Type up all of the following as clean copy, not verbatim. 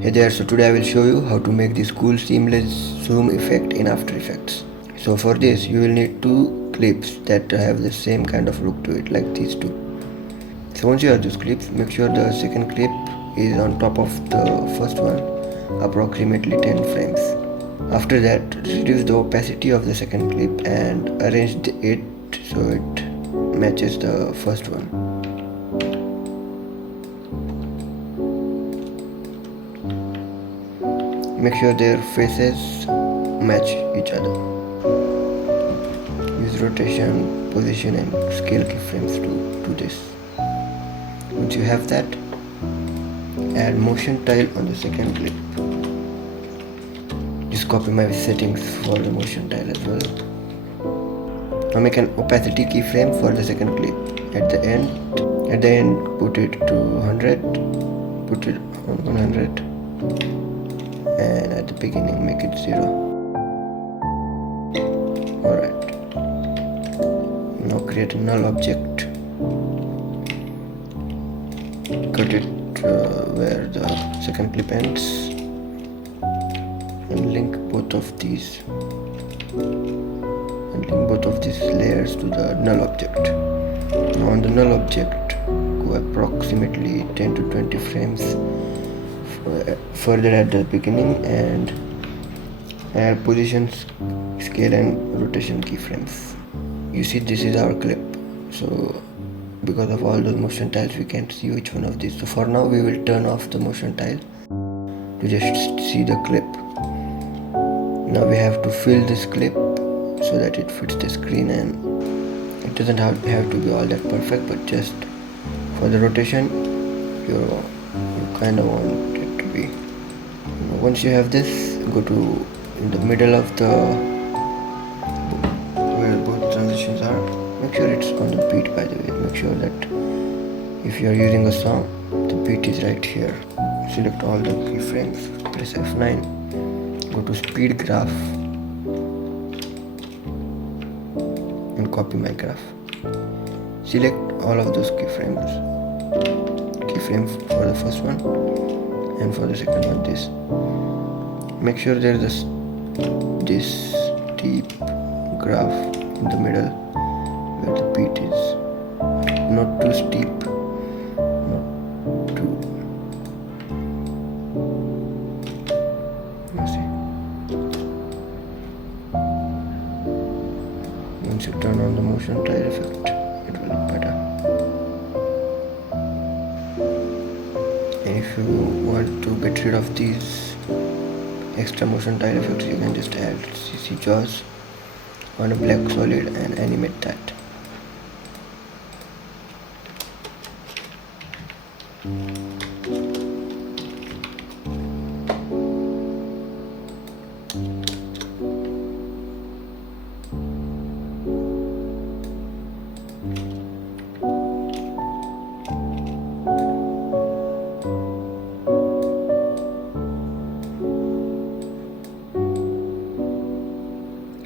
Hey there, so today I will show you how to make this cool seamless zoom effect in After Effects. So for this you will need two clips that have the same kind of look to it, like these two. So once you have those clips, make sure the second clip is on top of the first one, approximately 10 frames. After that, reduce the opacity of the second clip and arrange it so it matches the first one. Make sure their faces match each other. Use rotation, position and scale keyframes to do this. Once you have that, add motion tile on the second clip. Just copy my settings for the motion tile as well. Now make an opacity keyframe for the second clip. At the end put it to 100, put it on 100, and at the beginning make it 0. Alright, now create a null object, cut it where the second clip ends, and link both of these layers to the null object. Now on the null object, go approximately 10 to 20 frames further at the beginning and add position, scale and rotation keyframes. You see, this is our clip, so because of all those motion tiles we can't see which one of these. So for now we will turn off the motion tile to just see the clip. Now we have to fill this clip so that it fits the screen, and it doesn't have to be all that perfect, but just for the rotation you kind of want it to be. Once you have this, go to in the middle of the where both transitions are. Make sure it's on the beat, by the way. Make sure that if you are using a song, the beat is right here. Select all the keyframes, press F9, go to speed graph and copy my graph. Select all of those keyframes for the first one and for the second one this. Make sure there is this steep graph in the middle where the beat is. Not too steep, not too. You see. Once you turn on the motion tile effect, it will look better. And if you want to get rid of these extra motion tile effects, you can just add CC jaws on a black solid and animate that.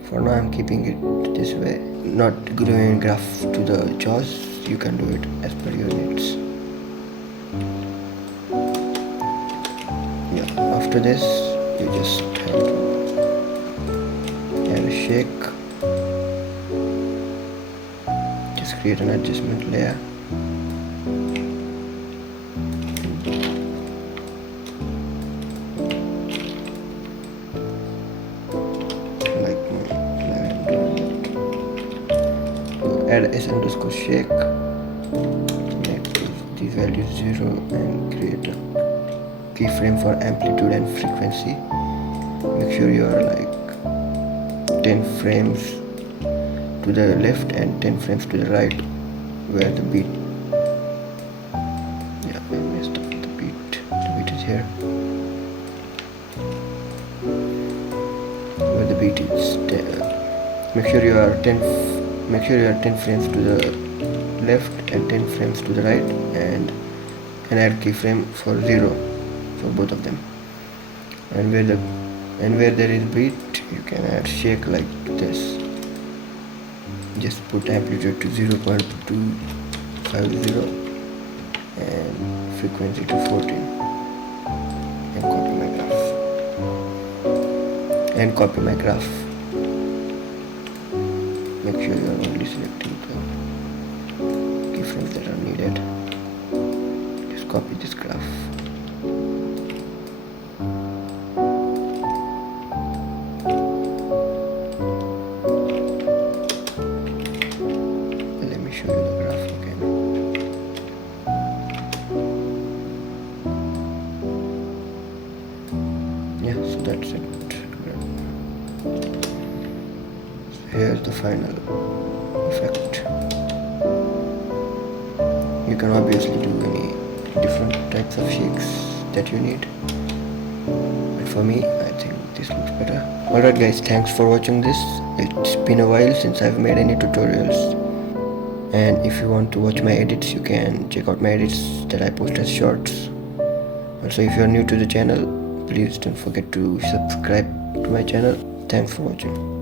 For now I'm keeping it this way, not gluing graph to the jaws. You can do it as per your needs. Yeah, after this you just have to add a shake. Just create an adjustment layer. Add s_shake, make these values 0 and create a keyframe for amplitude and frequency. Make sure you are like 10 frames to the left and 10 frames to the right where the beat. Yeah, I messed up the beat. The beat is here. Where the beat is make sure you are 10 frames to the left and 10 frames to the right, and add keyframe for 0 for both of them. And where there is beat, you can add shake like this. Just put amplitude to 0.250 and frequency to 14 and copy. and copy my graph. Make sure you are only selecting the keyframes that are needed. Just copy this graph. Let me show you the graph again. Yeah, so that's it. Here's the final effect. You can obviously do any different types of shakes that you need, but for me I think this looks better. Alright guys, thanks for watching this. It's been a while since I've made any tutorials, and if you want to watch my edits, you can check out my edits that I post as shorts. Also, if you are new to the channel, please don't forget to subscribe to my channel. Thanks for watching.